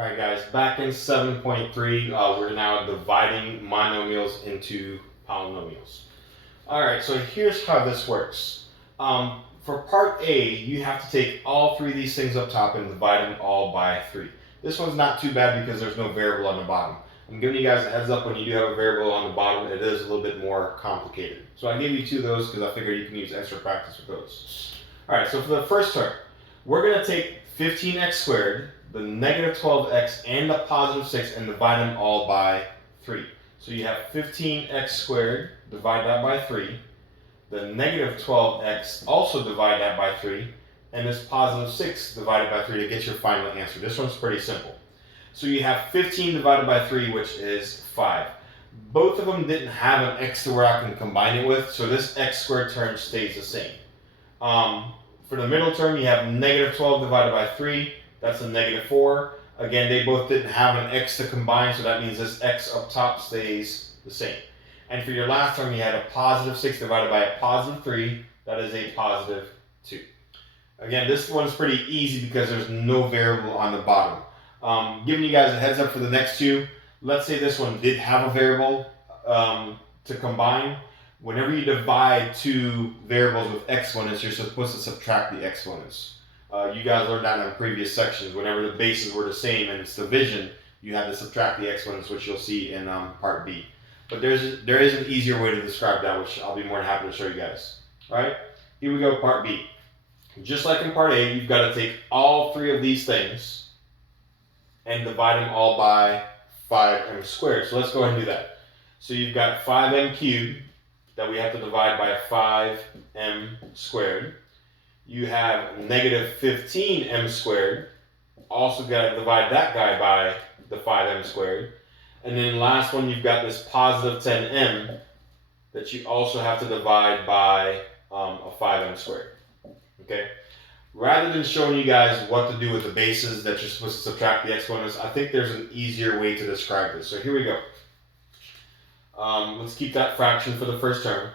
Alright guys, back in 7.3, we're now dividing monomials into polynomials. Alright, so here's how this works. For part A, you have to take all three of these things up top and divide them all by 3. This one's not too bad because there's no variable on the bottom. I'm giving you guys a heads up when you do have a variable on the bottom, it is a little bit more complicated. So I gave you 2 of those because I figured you can use extra practice with those. Alright, so for the first term, we're going to take 15x squared, the negative 12x, and the positive 6 and divide them all by 3. So you have 15x squared, divide that by 3. The negative 12x, also divide that by 3. And this positive 6 divided by 3 to get your final answer. This one's pretty simple. So you have 15 divided by 3, which is 5. Both of them didn't have an x to where I can combine it with, so this x squared term stays the same. For the middle term, you have negative 12 divided by 3. That's a negative 4. Again, they both didn't have an x to combine, so that means this x up top stays the same. And for your last term, you had a positive 6 divided by a positive 3. That is a positive 2. Again, this one's pretty easy because there's no variable on the bottom. Giving you guys a heads up for the next 2. Let's say this one did have a variable to combine. Whenever you divide 2 variables with exponents, you're supposed to subtract the exponents. You guys learned that in previous sections. Whenever the bases were the same and it's division, you had to subtract the exponents, which you'll see in part B. But there is an easier way to describe that, which I'll be more than happy to show you guys. All right, here we go, part B. Just like in part A, you've got to take all 3 of these things and divide them all by 5m squared. So let's go ahead and do that. So you've got 5m cubed that we have to divide by 5m squared. You have negative 15m squared. Also got to divide that guy by the 5m squared. And then last one, you've got this positive 10m that you also have to divide by a 5m squared. Okay? Rather than showing you guys what to do with the bases that you're supposed to subtract the exponents, I think there's an easier way to describe this. So here we go. Let's keep that fraction for the first term.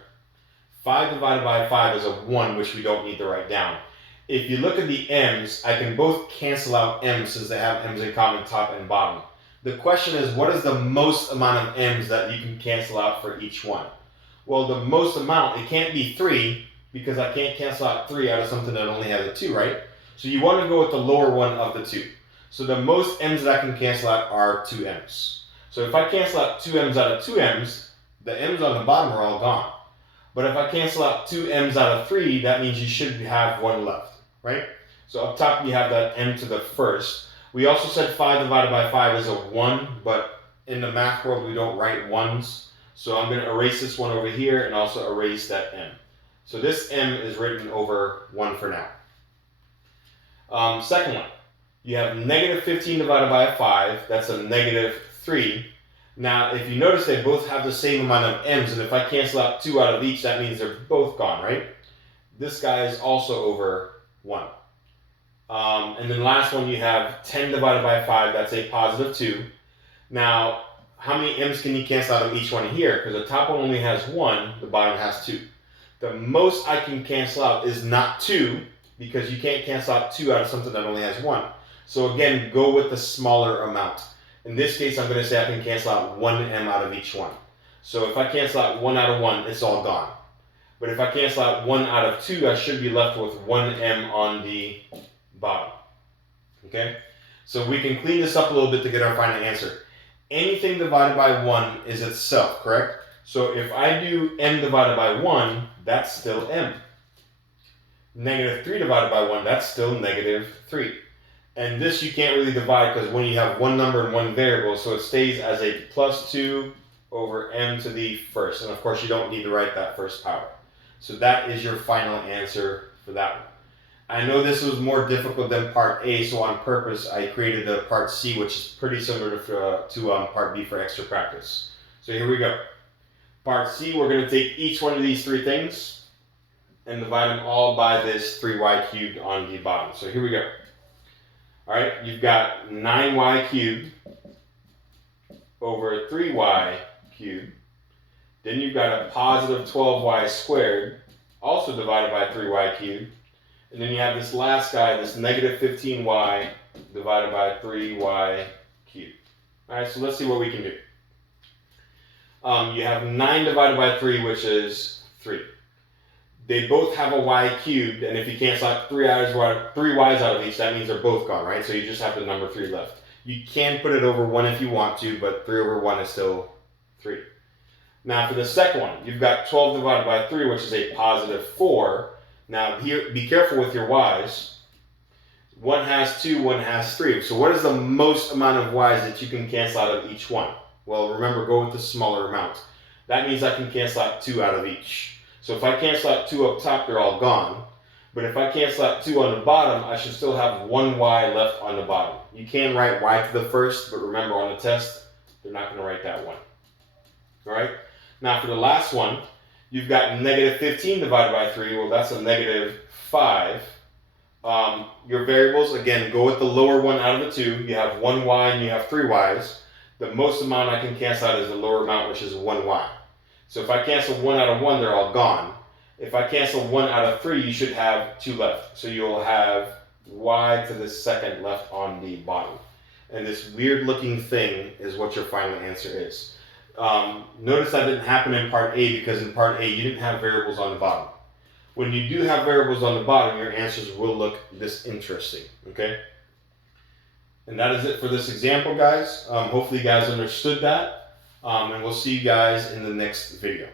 5 divided by 5 is a 1, which we don't need to write down. If you look at the m's, I can both cancel out m's since they have m's in common top and bottom. The question is, what is the most amount of m's that you can cancel out for each one? Well, the most amount, it can't be 3, because I can't cancel out 3 out of something that only has a 2, right? So you want to go with the lower one of the 2. So the most m's that I can cancel out are 2 m's. So if I cancel out 2 m's out of 2 m's, the m's on the bottom are all gone. But if I cancel out 2 m's out of 3, that means you should have 1 left, right? So up top you have that m to the first. We also said 5 divided by 5 is a 1, but in the math world we don't write 1s. So I'm going to erase this one over here and also erase that m. So this m is written over 1 for now. Second one, you have negative 15 divided by a 5. That's a negative 3. Now, if you notice, they both have the same amount of m's, and if I cancel out 2 out of each, that means they're both gone, right? This guy is also over 1. And then last one, you have 10 divided by 5. That's a positive 2. Now, how many m's can you cancel out of each one here? Because the top one only has 1, the bottom has 2. The most I can cancel out is not 2, because you can't cancel out 2 out of something that only has 1. So again, go with the smaller amount. In this case, I'm going to say I can cancel out 1m out of each one. So if I cancel out 1 out of 1, it's all gone. But if I cancel out 1 out of 2, I should be left with 1m on the bottom. Okay? So we can clean this up a little bit to get our final answer. Anything divided by 1 is itself, correct? So if I do m divided by 1, that's still m. Negative 3 divided by 1, that's still negative 3. And this you can't really divide because when you have one number and one variable, so it stays as a plus 2 over m to the first. And of course you don't need to write that first power. So that is your final answer for that one. I know this was more difficult than part A, so on purpose I created a part C, which is pretty similar to part B for extra practice. So here we go. Part C, we're going to take each one of these 3 things and divide them all by this 3y cubed on the bottom. So here we go. All right, you've got 9y cubed over 3y cubed. Then you've got a positive 12y squared, also divided by 3y cubed. And then you have this last guy, this negative 15y divided by 3y cubed. All right, so let's see what we can do. You have 9 divided by 3, which is 3. They both have a y cubed, and if you cancel out 3 y's out of each, that means they're both gone, right? So you just have the number 3 left. You can put it over 1 if you want to, but 3 over 1 is still 3. Now for the second one, you've got 12 divided by 3, which is a positive 4. Now here, be careful with your y's. One has 2, one has 3. So what is the most amount of y's that you can cancel out of each one? Well, remember, go with the smaller amount. That means I can cancel out 2 out of each. So if I cancel out 2 up top, they're all gone. But if I cancel out 2 on the bottom, I should still have 1 y left on the bottom. You can write y to the first, but remember on the test, they're not going to write that one. All right? Now for the last one, you've got negative 15 divided by 3. Well, that's a negative 5. Your variables, again, go with the lower one out of the 2. You have 1 y and you have 3 y's. The most amount I can cancel out is the lower amount, which is 1 y. So if I cancel 1 out of 1, they're all gone. If I cancel 1 out of 3, you should have 2 left. So you'll have y to the second left on the bottom. And this weird looking thing is what your final answer is. Notice that didn't happen in part A because in part A you didn't have variables on the bottom. When you do have variables on the bottom, your answers will look this interesting, okay? And that is it for this example, guys. Hopefully you guys understood that. And we'll see you guys in the next video.